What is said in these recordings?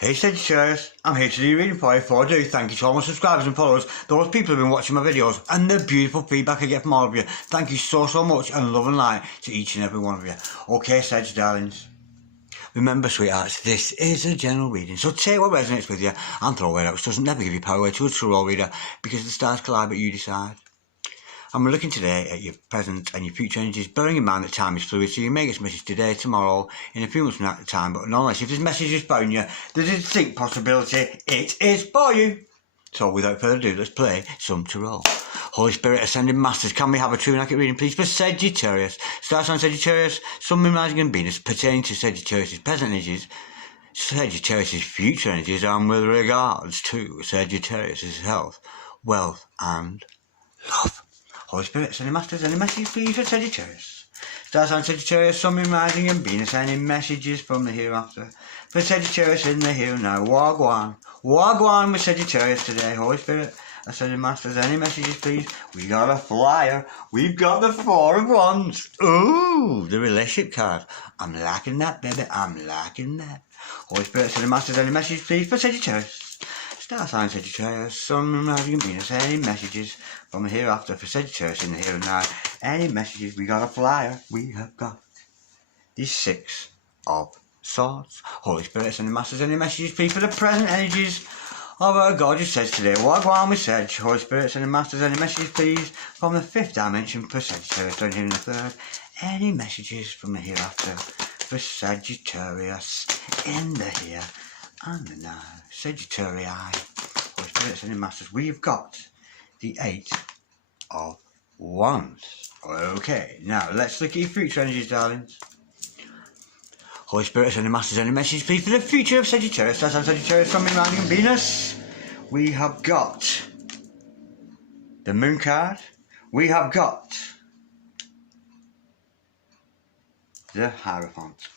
Hey Sagittarius, I'm here to do your reading for you. Before I do, thank you to all my subscribers and followers, those people who've been watching my videos, and the beautiful feedback I get from all of you. Thank you so much, and love and light to each and every one of you. Okay, Sag darlings. Remember, sweethearts, this is a general reading, so take what resonates with you and throw away that which doesn't. Never give your power away to a true role reader, because the stars collide, but you decide. And we're looking today at your present and your future energies, bearing in mind that time is fluid, so you may get some message today, tomorrow, in a few months from that time, but nonetheless, if this message is phone you, there's a distinct possibility it is for you. So without further ado, let's play some tarot. Holy Spirit, Ascending Masters, can we have a true and accurate reading, please, for Sagittarius? Star sign Sagittarius, Sun, Moon, Rising and Venus, pertaining to Sagittarius' present energies, Sagittarius' future energies, and with regards to Sagittarius' health, wealth and love. Holy Spirit, Ascending Masters, any messages please for Sagittarius? Star sign Sagittarius, Sun, Moon, Rising and Venus, any messages from the hereafter for Sagittarius in the here and now? Wagwan. Wagwan with Sagittarius today. Holy Spirit, Ascending Masters, any messages please? We got a flyer. We've got the Four of Wands. Ooh, the relationship card. I'm liking that, baby. I'm liking that. Holy Spirit, Ascending Masters, any messages please for Sagittarius? Star sign Sagittarius, Sun, Moon, Rising and Venus, any messages from the hereafter for Sagittarius in the here and now? Any messages? We got a flyer. We have got the Six of Swords. Holy Spirit, Ascending Masters, any messages please for the present energies of our gorgeous Sag today? Wagwan with Sag. Holy Spirit, Ascending Masters, any messages please from the fifth dimension for Sagittarius down here in the third? Any messages from the hereafter for Sagittarius in the here and the now? Sagittarius. Holy Spirit, Ascending Masters, we've got the Eight of Wands. Okay, now let's look at your future energies, darlings. Holy Spirit, Ascending Masters, any message please for the future of Sagittarius? That's on Sagittarius, Sun, Moon, Rising and Venus. We have got the Moon card. We have got the Hierophant.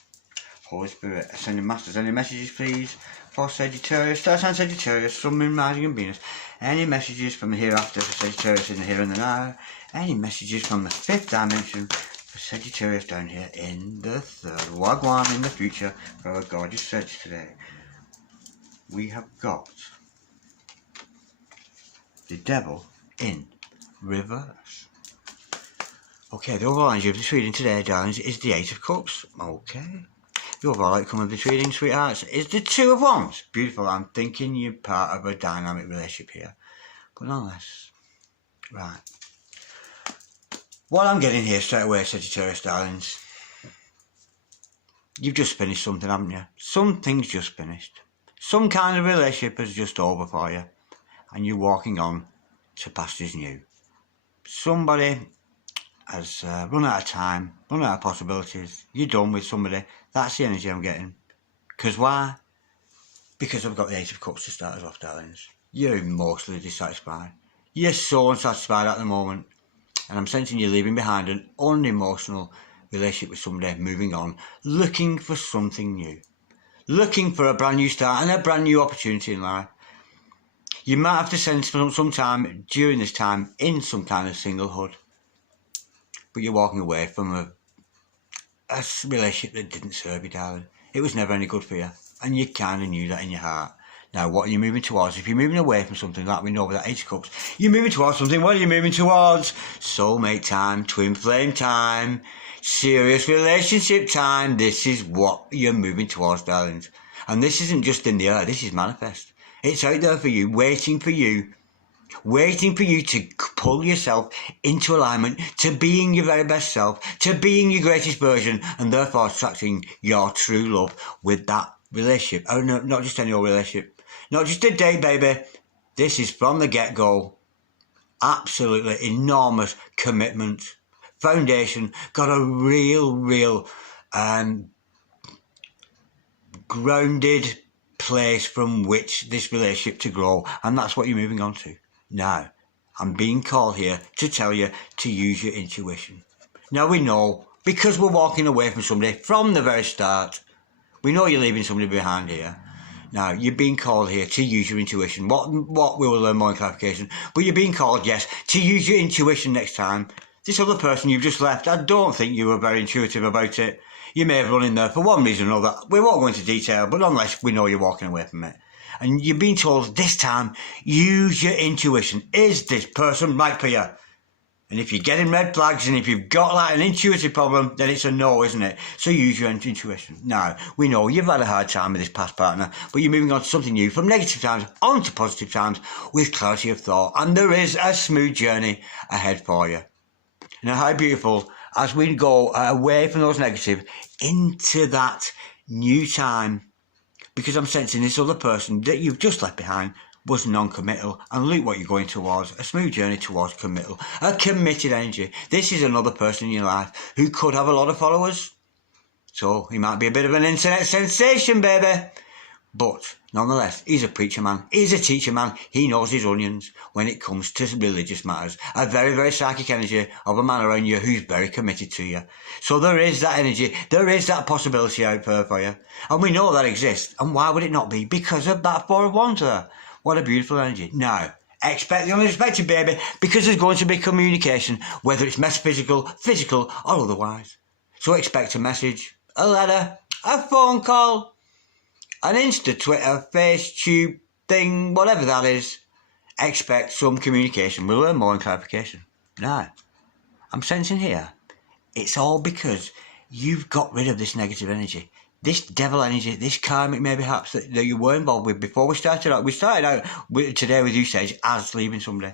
Holy Spirit, Ascending Masters, any messages please for Sagittarius? Star sign Sagittarius, Sun, Moon, Rising and Venus. Any messages from the hereafter for Sagittarius in the here and the now? Any messages from the fifth dimension for Sagittarius down here in the third? Wagwan in the future for our gorgeous Sag today. We have got the Devil in reverse. Okay, the overall energy of this reading today, darlings, is the Eight of Cups. Okay. The overall outcome of this reading, sweethearts, is the Two of Wands. Beautiful. I'm thinking you're part of a dynamic relationship here. But nonetheless. Right. What I'm getting here straight away, Sagittarius, darlings, you've just finished something, haven't you? Something's just finished. Some kind of relationship is just over for you. And you're walking on to pastures new. Somebody has run out of time, run out of possibilities. You're done with somebody. That's the energy I'm getting. Because why? Because I've got the Eight of Cups to start us off, darlings. You're emotionally dissatisfied. You're so unsatisfied at the moment. And I'm sensing you're leaving behind an unemotional relationship with somebody, moving on, looking for something new. Looking for a brand new start and a brand new opportunity in life. You might have to spend some time during this time in some kind of singlehood. But you're walking away from a relationship that didn't serve you, darling. It was never any good for you. And you kind of knew that in your heart. Now, what are you moving towards? If you're moving away from something like we know with that Eight of Cups, you're moving towards something. What are you moving towards? Soulmate time, twin flame time, serious relationship time. This is what you're moving towards, darlings. And this isn't just in the air. This is manifest. It's out there for you, waiting for you. Waiting for you to pull yourself into alignment, to being your very best self, to being your greatest version, and therefore attracting your true love with that relationship. Oh no, not just any old relationship. Not just a date, baby. This is from the get-go. Absolutely enormous commitment. Foundation. Got a real grounded place from which this relationship to grow. And that's what you're moving on to. Now, I'm being called here to tell you to use your intuition. Now we know, because we're walking away from somebody from the very start, we know you're leaving somebody behind here. Now, you're being called here to use your intuition. What we will learn more in clarification. But you're being called, yes, to use your intuition next time. This other person you've just left, I don't think you were very intuitive about it. You may have run in there for one reason or another. We won't go into detail, but nonetheless, we know you're walking away from it. And you're being told this time, use your intuition. Is this person right for you? And if you're getting red flags and if you've got like an intuitive problem, then it's a no, isn't it? So use your intuition. Now, we know you've had a hard time with this past partner, but you're moving on to something new, from negative times on to positive times with clarity of thought. And there is a smooth journey ahead for you. Now, how beautiful as we go away from those negative into that new time, because I'm sensing this other person that you've just left behind was non-committal, and look what you're going towards, a smooth journey towards committal, a committed energy. This is another person in your life who could have a lot of followers, so he might be a bit of an internet sensation, baby. But nonetheless, he's a preacher man, he's a teacher man, he knows his onions when it comes to religious matters. A very, very psychic energy of a man around you who's very committed to you. So there is that energy, there is that possibility out there for you. And we know that exists. And why would it not be? Because of that Four of Wands there. What a beautiful energy. Now, expect the unexpected, baby, because there's going to be communication, whether it's metaphysical, physical, or otherwise. So expect a message, a letter, a phone call, an Insta, Twitter, FaceTube thing, whatever that is. Expect some communication. We'll learn more in clarification. Now, I'm sensing here, it's all because you've got rid of this negative energy. This devil energy, this karmic maybe perhaps that you were involved with before we started out. We started out today with you, Sage, as leaving somebody.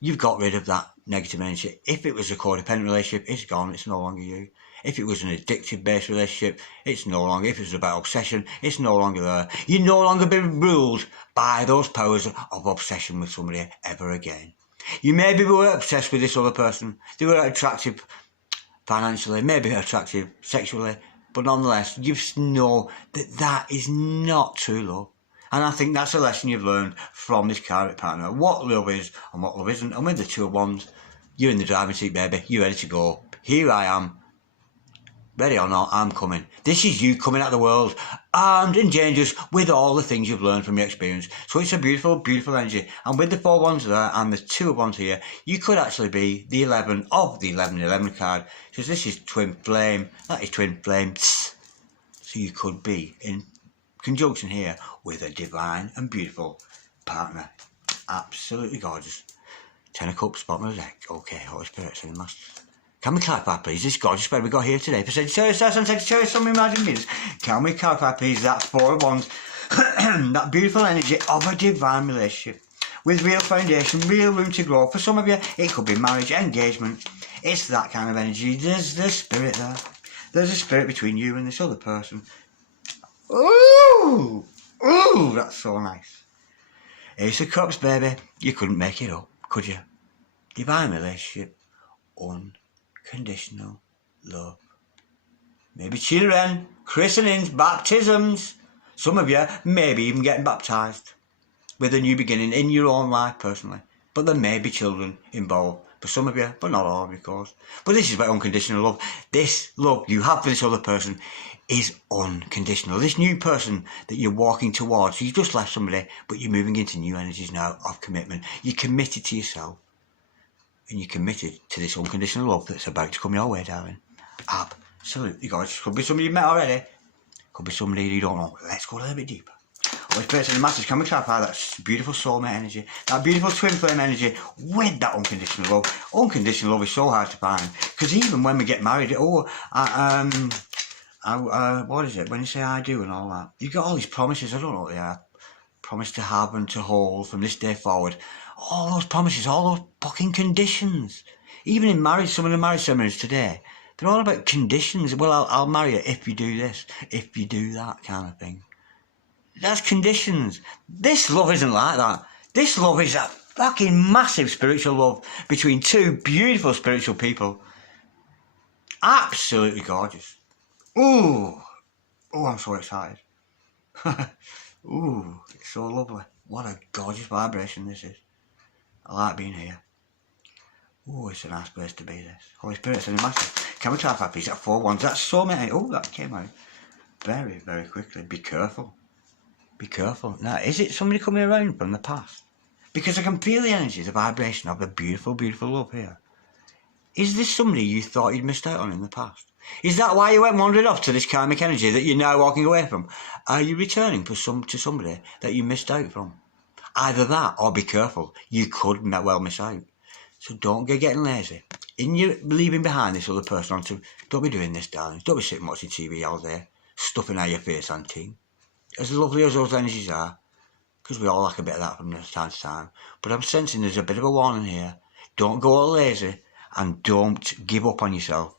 You've got rid of that negative energy. If it was a codependent relationship, it's gone. It's no longer you. If it was an addictive-based relationship, it's no longer. If it was about obsession, it's no longer there. You're no longer being ruled by those powers of obsession with somebody ever again. You maybe were obsessed with this other person. They were attractive financially, maybe attractive sexually, but nonetheless, you know that that is not true love. And I think that's a lesson you've learned from this karmic partner. What love is and what love isn't. And with the Two of Wands, you're in the driving seat, baby. You're ready to go. Here I am. Ready or not, I'm coming. This is you coming out of the world, armed and dangerous with all the things you've learned from your experience. So it's a beautiful, beautiful energy. And with the Four Wands there and the Two of Wands here, you could actually be the 11 of the 1111 card. Because this is twin flame. That is twin flame. So you could be in conjunction here with a divine and beautiful partner. Absolutely gorgeous. 10 of Cups, bottom of the deck. Okay, Holy Spirit, send the masters. Can we clarify, please, this gorgeous spread we got here today for Sagittarius, and Sagittarius, some imagined readers? Can we clarify, please, that Four of Wands, that beautiful energy of a divine relationship with real foundation, real room to grow? For some of you, it could be marriage, engagement. It's that kind of energy. There's the spirit there. There's a spirit between you and this other person. Ooh! Ooh, that's so nice. Ace of Cups, baby. You couldn't make it up, could you? Divine relationship. Unconditional love. Maybe children, christenings, baptisms. Some of you maybe even getting baptised with a new beginning in your own life personally. But there may be children involved for some of you, but not all of you, of course. But this is about unconditional love. This love you have for this other person is unconditional. This new person that you're walking towards, you just left somebody, but you're moving into new energies now of commitment. You're committed to yourself. And you're committed to this unconditional love that's about to come your way, darling. Absolutely gorgeous. Could be somebody you've met already. Could be somebody you don't know. Let's go a little bit deeper. Holy Spirit and the Masters, can we clarify that beautiful soulmate energy, that beautiful twin flame energy with that unconditional love? Unconditional love is so hard to find. Because even when we get married, what is it? When you say I do and all that, you got all these promises, I don't know what they are. Promise to have and to hold from this day forward. All those promises, all those fucking conditions. Even in marriage, some of the marriage ceremonies today, they're all about conditions. Well, I'll marry you if you do this, if you do that kind of thing. That's conditions. This love isn't like that. This love is a fucking massive spiritual love between two beautiful spiritual people. Absolutely gorgeous. Ooh. Oh, I'm so excited. Ooh, it's so lovely. What a gorgeous vibration this is. I like being here. Oh, it's a nice place to be, this. Holy Spirit, send a massive. Can we try 5 pieces? That 4 Wands. That's so many. Oh, that came out very, very quickly. Be careful. Be careful. Now, is it somebody coming around from the past? Because I can feel the energy, the vibration of the beautiful, beautiful love here. Is this somebody you thought you'd missed out on in the past? Is that why you went wandering off to this karmic energy that you're now walking away from? Are you returning to somebody that you missed out from? Either that or be careful. You could well miss out. So don't get getting lazy. In your leaving behind this other person don't be doing this, darling. Don't be sitting watching TV all day, stuffing out your face on team. As lovely as those energies are, because we all like a bit of that from time to time. But I'm sensing there's a bit of a warning here. Don't go all lazy and don't give up on yourself.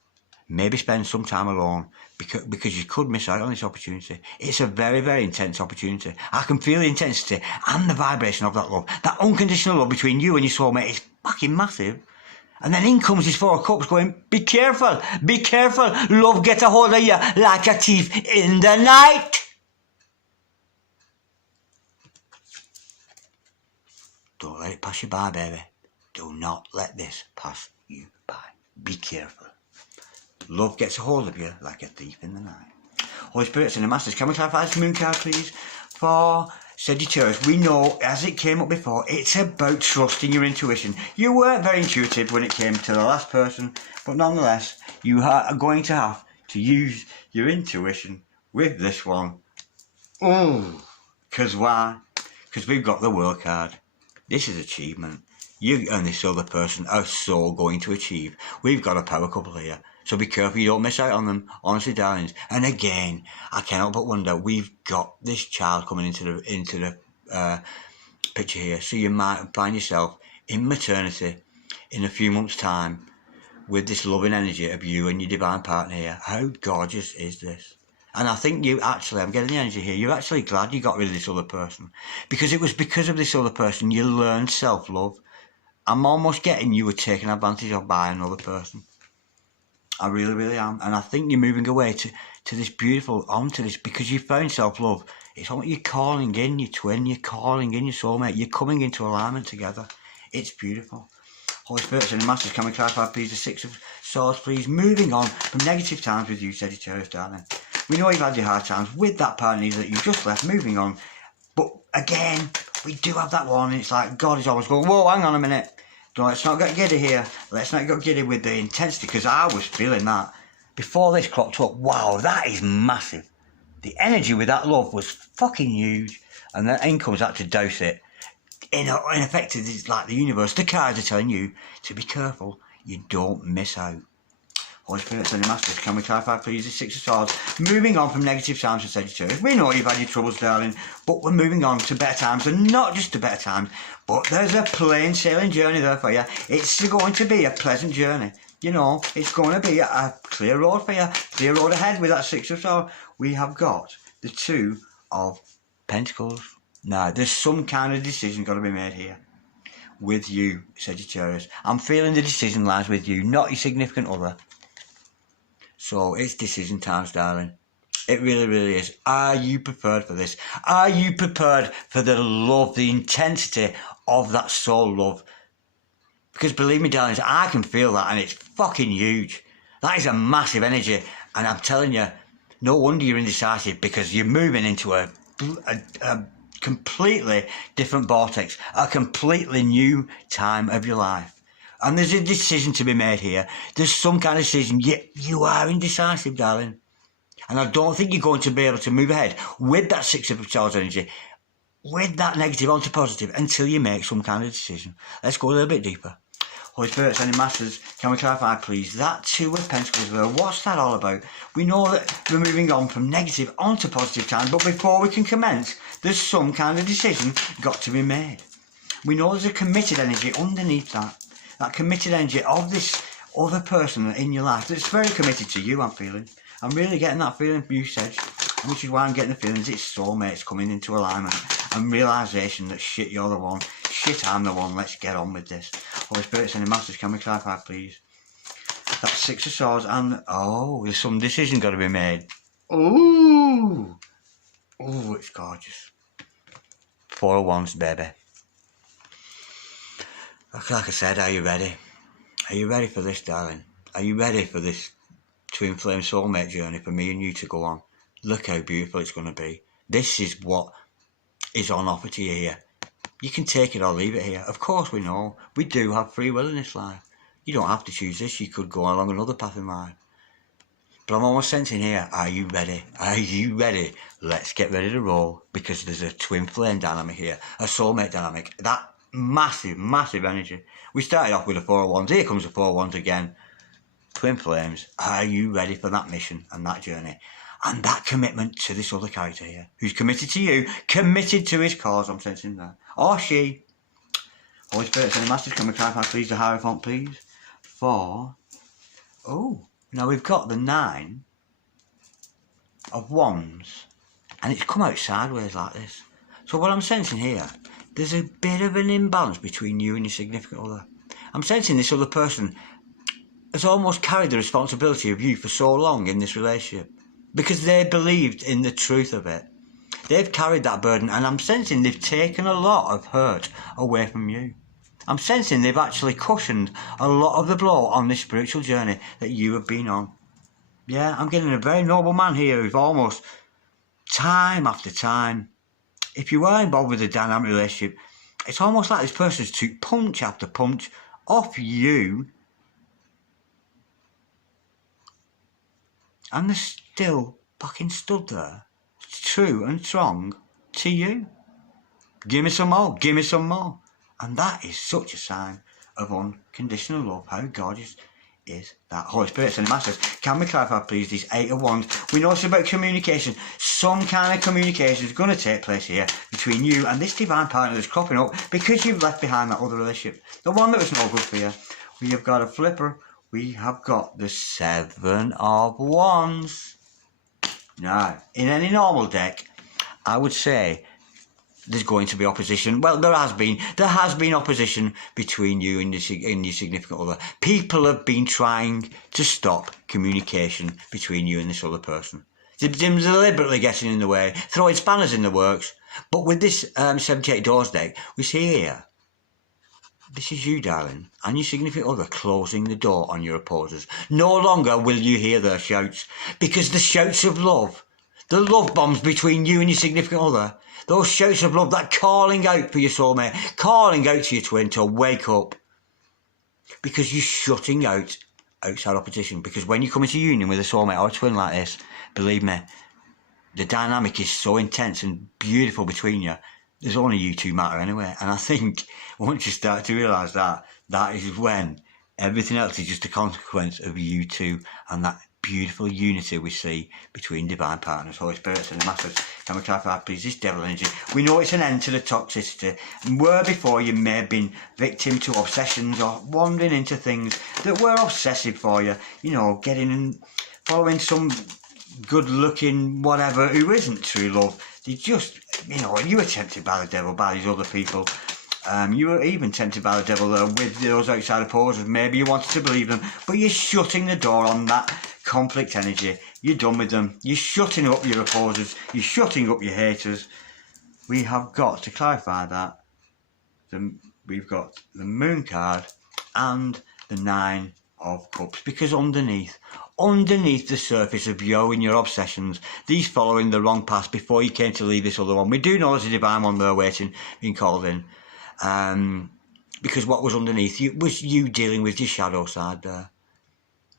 Maybe spend some time alone because you could miss out on this opportunity. It's a very, very intense opportunity. I can feel the intensity and the vibration of that love. That unconditional love between you and your soulmate is fucking massive. And then in comes this Four of Cups going, be careful, be careful. Love get a hold of you like a thief in the night. Don't let it pass you by, baby. Do not let this pass you by. Be careful. Love gets a hold of you like a thief in the night. Holy Spirits and the Masters, can we clarify this moon card, please? For Sagittarius, we know, as it came up before, it's about trusting your intuition. You weren't very intuitive when it came to the last person, but nonetheless, you are going to have to use your intuition with this one. Oh, because why? Because we've got the World card. This is achievement. You and this other person are so going to achieve. We've got a power couple here. So be careful you don't miss out on them, honestly, darlings. And again, I cannot but wonder, we've got this child coming into the picture here. So you might find yourself in maternity in a few months' time with this loving energy of you and your divine partner here. How gorgeous is this? And I think you actually, I'm getting the energy here, you're actually glad you got rid of this other person. Because it was because of this other person you learned self-love. I'm almost getting you were taken advantage of by another person. I really, really am. And I think you're moving away to this beautiful, onto this, because you found self-love. It's almost you're calling in your twin, you're calling in your soulmate, you're coming into alignment together. It's beautiful. Holy Spirits and the Masters, can we clarify, please, the Six of Swords, please? Moving on from negative times with you, Sagittarius, darling. We know you've had your hard times with that partner that you just left, moving on. But again, we do have that warning. It's like God is always going, whoa, hang on a minute. Let's not get giddy here. Let's not get giddy with the intensity, because I was feeling that. Before this clocked up, wow, that is massive. The energy with that love was fucking huge. And then in comes that to dose it. In effect, it's like the universe, the cards are telling you to be careful. You don't miss out. Holy Spirits and the Masters, can we clarify, please, the Six of Swords? Moving on from negative times for Sagittarius. We know you've had your troubles, darling, but we're moving on to better times, and not just to better times, but there's a plain sailing journey there for you. It's going to be a pleasant journey. You know, it's going to be a clear road for you, clear road ahead with that Six of Swords. We have got the Two of Pentacles. Now, there's some kind of decision got to be made here with you, Sagittarius. I'm feeling the decision lies with you, not your significant other. So it's decision times, darling. It really, really is. Are you prepared for this? Are you prepared for the love, the intensity of that soul love? Because believe me, darlings, I can feel that, and it's fucking huge. That is a massive energy, and I'm telling you, no wonder you're indecisive, because you're moving into a completely different vortex, a completely new time of your life. And there's a decision to be made here. There's some kind of decision. You are indecisive, darling. And I don't think you're going to be able to move ahead with that Six of Swords energy, with that negative onto positive, until you make some kind of decision. Let's go a little bit deeper. Holy Spirits and the Masters, can we clarify, please, that Two of Pentacles there, what's that all about? We know that we're moving on from negative onto positive time, but before we can commence, there's some kind of decision got to be made. We know there's a committed energy underneath that. That committed energy of this other person in your life that's very committed to you, I'm feeling. I'm really getting that feeling from you, Sag. Which is why I'm getting the feelings it's soulmates coming into alignment. And realisation that shit, you're the one. Shit, I'm the one. Let's get on with this. Holy Spirits and the Masters, can we clarify, please? That's Six of Swords and... oh, there's some decision got to be made. Ooh. Ooh, it's gorgeous. Four of Wands, baby. Like I said, are you ready? Are you ready for this, darling? Are you ready for this twin flame soulmate journey for me and you to go on? Look how beautiful it's going to be. This is what is on offer to you here. You can take it or leave it here. Of course we know. We do have free will in this life. You don't have to choose this. You could go along another path in life. But I'm almost sensing here, are you ready? Are you ready? Let's get ready to roll, because there's a twin flame dynamic here, a soulmate dynamic. That massive, massive energy. We started off with the 4 of Wands. Here comes the 4 of Wands again. Twin flames. Are you ready for that mission and that journey? And that commitment to this other character here, who's committed to you, committed to his cause, I'm sensing that. Or she. Holy Spirit, send the Masters, can we clarify please the Hierophant, please? For, now we've got the 9 of Wands, and it's come out sideways like this. So what I'm sensing here, there's a bit of an imbalance between you and your significant other. I'm sensing this other person has almost carried the responsibility of you for so long in this relationship, because they believed in the truth of it. They've carried that burden, and I'm sensing they've taken a lot of hurt away from you. I'm sensing they've actually cushioned a lot of the blow on this spiritual journey that you have been on. Yeah, I'm getting a very noble man here who's almost, time after time, if you are involved with a dynamic relationship, it's almost like this person's took punch after punch off you, and they're still fucking stood there, true and strong to you. Give me some more, give me some more. And that is such a sign of unconditional love. How gorgeous is that? Holy Spirit, send a massive. Can we clarify, please, these 8 of Wands? We know it's about communication. Some kind of communication is going to take place here between you and this divine partner that's cropping up because you've left behind that other relationship. The one that was no good for you. We have got a flipper. We have got the 7 of Wands. Now, in any normal deck, I would say there's going to be opposition. Well, there has been opposition between you and your significant other. People have been trying to stop communication between you and this other person. They're deliberately getting in the way, throwing spanners in the works. But with this 78 Doors deck, we see here, this is you, darling, and your significant other closing the door on your opposers. No longer will you hear their shouts, because the shouts of love, the love bombs between you and your significant other, those shouts of love, that calling out for your soulmate, calling out to your twin to wake up, because you're shutting out outside opposition. Because when you come into union with a soulmate or a twin like this, believe me, the dynamic is so intense and beautiful between you. There's only you two matter anyway. And I think once you start to realise that, that is when everything else is just a consequence of you two and that beautiful unity we see between divine partners, Holy Spirits and the Masters. Can we clarify, please, this devil energy? We know it's an end to the toxicity. And where before you may have been victim to obsessions or wandering into things that were obsessive for you, you know, getting and following some good-looking whatever who isn't true love. They just, you know, you were tempted by the devil, by these other people. You were even tempted by the devil with those outside opposers. Maybe you wanted to believe them, but you're shutting the door on that conflict energy. You're done with them. You're shutting up your opposers. You're shutting up your haters. We have got to clarify that. We've got the Moon card and the 9 of Cups, because underneath the surface of you and your obsessions, these following the wrong path before you came to leave this other one, we do know there's a divine one there waiting, being called in, because what was underneath you was you dealing with your shadow side there.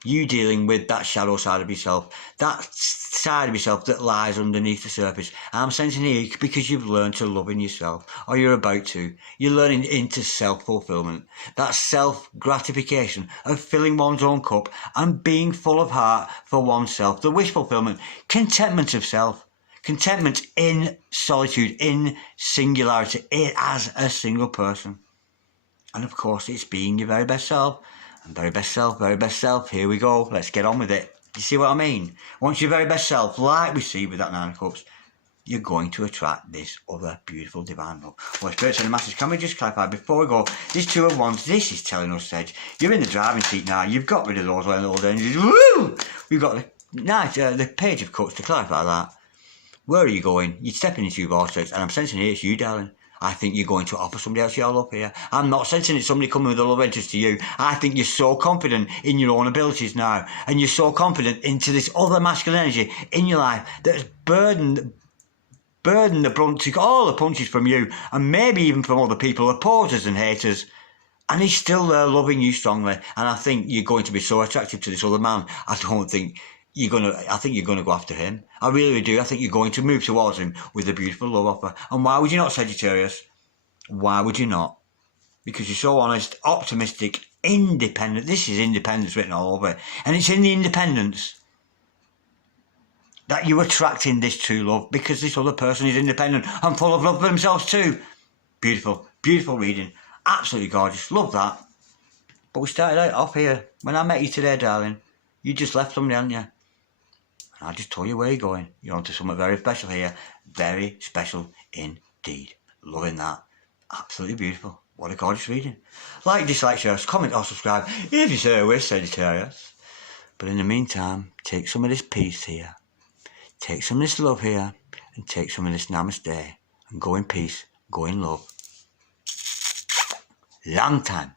You dealing with that shadow side of yourself, that side of yourself that lies underneath the surface. I'm sensing here because you've learned to love in yourself, or you're about to. You're learning into self-fulfillment, that self-gratification of filling one's own cup and being full of heart for oneself, the wish fulfillment, contentment of self, contentment in solitude, in singularity, as a single person. And of course, it's being your very best self. And very best self, here we go, let's get on with it. You see what I mean? Once your very best self, like we see with that 9 of Cups, you're going to attract this other beautiful divine love. Well, Spirits and the Masters, can we just clarify before we go, this 2 of Wands, this is telling us, Sedge, you're in the driving seat now, you've got rid of those old energies, woo! We've got the Page of Cups to clarify that. Where are you going? You're stepping into your vortex, and I'm sensing here it's you, darling. I think you're going to offer somebody else your love here. I'm not sensing it's somebody coming with a love interest to you. I think you're so confident in your own abilities now, and you're so confident into this other masculine energy in your life that's burdened the brunt, took all the punches from you, and maybe even from other people, opposers and haters, and he's still there loving you strongly. And I think you're going to be so attractive to this other man. I don't think I think you're gonna go after him. I really do. I think you're going to move towards him with a beautiful love offer. And why would you not, Sagittarius? Why would you not? Because you're so honest, optimistic, independent. This is independence written all over it. And it's in the independence that you're attracting this true love, because this other person is independent and full of love for themselves too. Beautiful, beautiful reading. Absolutely gorgeous. Love that. But we started out off here. When I met you today, darling, you just left somebody, hadn't you? And I just told you where you're going. You're onto something very special here. Very special indeed. Loving that. Absolutely beautiful. What a gorgeous reading. Like, dislike, share, comment or subscribe if you so wish, Sagittarius. But in the meantime, take some of this peace here. Take some of this love here. And take some of this namaste. And go in peace. Go in love. Long time.